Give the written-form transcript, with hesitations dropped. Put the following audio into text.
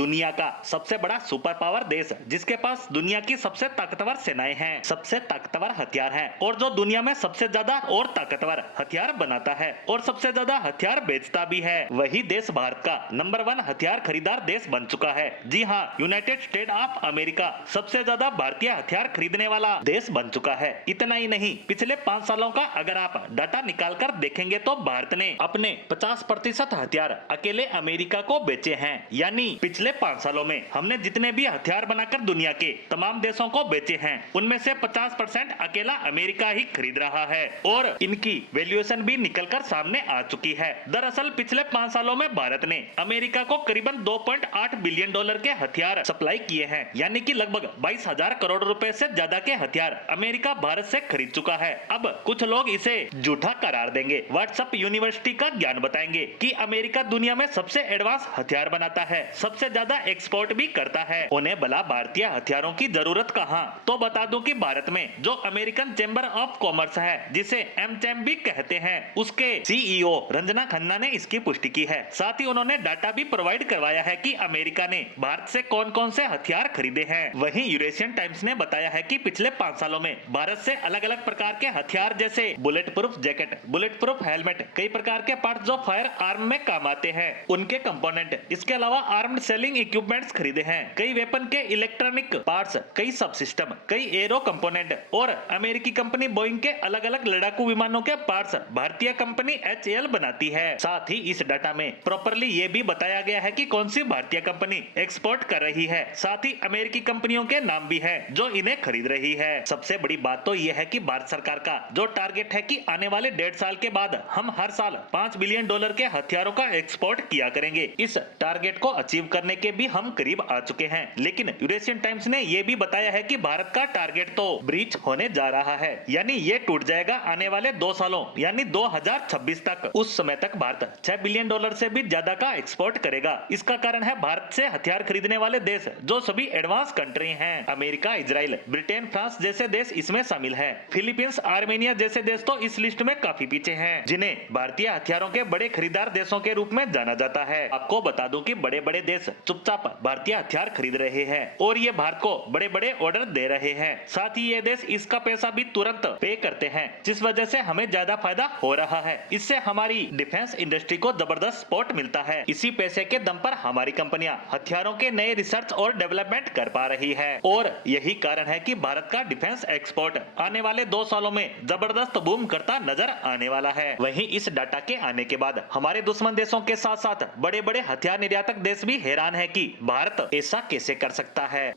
दुनिया का सबसे बड़ा सुपर पावर देश, जिसके पास दुनिया की सबसे ताकतवर सेनाएं हैं, सबसे ताकतवर हथियार हैं और जो दुनिया में सबसे ज्यादा और ताकतवर हथियार बनाता है और सबसे ज्यादा हथियार बेचता भी है, वही देश भारत का नंबर 1 हथियार खरीदार देश बन चुका है। जी हाँ, यूनाइटेड स्टेट ऑफ अमेरिका सबसे ज्यादा भारतीय हथियार खरीदने वाला देश बन चुका है। इतना ही नहीं, पिछले 5 सालों का अगर आप डाटा निकाल कर देखेंगे तो भारत ने अपने 50% हथियार अकेले अमेरिका को बेचे हैं। यानी पिछले 5 सालों में हमने जितने भी हथियार बनाकर दुनिया के तमाम देशों को बेचे हैं, उनमें से 50% अकेला अमेरिका ही खरीद रहा है और इनकी वैल्यूएशन भी निकलकर सामने आ चुकी है। दरअसल पिछले 5 सालों में भारत ने अमेरिका को करीबन 2.8 बिलियन डॉलर के हथियार सप्लाई किए हैं, यानी कि लगभग 22,000 करोड़ रुपए से ज्यादा के हथियार अमेरिका भारत से खरीद चुका है। अब कुछ लोग इसे झूठा करार देंगे, व्हाट्सएप यूनिवर्सिटी का ज्ञान बताएंगे कि अमेरिका दुनिया में सबसे एडवांस हथियार बनाता है, सबसे ज्यादा एक्सपोर्ट भी करता है, उन्हें भला भारतीय हथियारों की जरूरत कहां। तो बता दूं कि भारत में जो अमेरिकन चैम्बर ऑफ कॉमर्स है, जिसे एमचैम भी कहते हैं, उसके सीईओ रंजना खन्ना ने इसकी पुष्टि की है। साथ ही उन्होंने डाटा भी प्रोवाइड करवाया है कि अमेरिका ने भारत से कौन कौन से हथियार खरीदे हैं। वहीं यूरेशियन टाइम्स ने बताया है कि पिछले 5 सालों में भारत से अलग अलग प्रकार के हथियार जैसे bullet proof jacket, bullet proof helmet, कई प्रकार के पार्ट जो फायर आर्म में काम आते हैं, उनके कंपोनेंट, इसके अलावा आर्म्ड सेलिंग इक्विपमेंट्स खरीदे हैं, कई वेपन के इलेक्ट्रॉनिक पार्ट्स, कई सब सिस्टम, कई एरो कंपोनेंट और अमेरिकी कंपनी बोइंग के अलग अलग लड़ाकू विमानों के पार्ट्स भारतीय कंपनी HAL बनाती है। साथ ही इस डाटा में प्रॉपरली ये भी बताया गया है कि कौन सी भारतीय कंपनी एक्सपोर्ट कर रही है, साथ ही अमेरिकी कंपनियों के नाम भी है जो इन्हें खरीद रही है। सबसे बड़ी बात तो यह है कि भारत सरकार का जो टारगेट है कि आने वाले 1.5 साल के बाद हम हर साल 5 बिलियन डॉलर के हथियारों का एक्सपोर्ट किया करेंगे, इस टारगेट को अचीव करने के भी हम करीब आ चुके हैं। लेकिन यूरेशियन टाइम्स ने यह भी बताया है कि भारत का टारगेट तो ब्रीच होने जा रहा है, यानी ये टूट जाएगा आने वाले 2 सालों यानी 2026 तक। उस समय तक भारत 6 बिलियन डॉलर से भी ज्यादा का एक्सपोर्ट करेगा। इसका कारण है भारत से हथियार खरीदने वाले देश जो सभी एडवांस कंट्री हैं। अमेरिका, इजराइल, ब्रिटेन, फ्रांस जैसे देश इसमें शामिल है। फिलीपींस, आर्मेनिया जैसे देश तो इस लिस्ट में काफी पीछे हैं, जिन्हें भारतीय हथियारों के बड़े खरीदार देशों के रूप में जाना जाता है। आपको बता दूं कि बड़े बड़े देश चुपचाप भारतीय हथियार खरीद रहे हैं और ये भारत को बड़े बड़े ऑर्डर दे रहे हैं। साथ ही ये देश इसका पैसा भी तुरंत पे करते हैं, जिस वजह से हमें ज्यादा फायदा हो रहा है। इससे हमारी डिफेंस इंडस्ट्री को जबरदस्त सपोर्ट मिलता है। इसी पैसे के दम पर हमारी कंपनियां हथियारों के नए रिसर्च और डेवलपमेंट कर पा रही है और यही कारण है कि भारत का डिफेंस एक्सपोर्ट आने वाले 2 सालों में जबरदस्त बूम करता नजर आने वाला है। वहीं इस डाटा के आने के बाद हमारे दुश्मन देशों के साथ साथ बड़े बड़े हथियार निर्यातक देश भी हैरान है कि भारत ऐसा कैसे कर सकता है।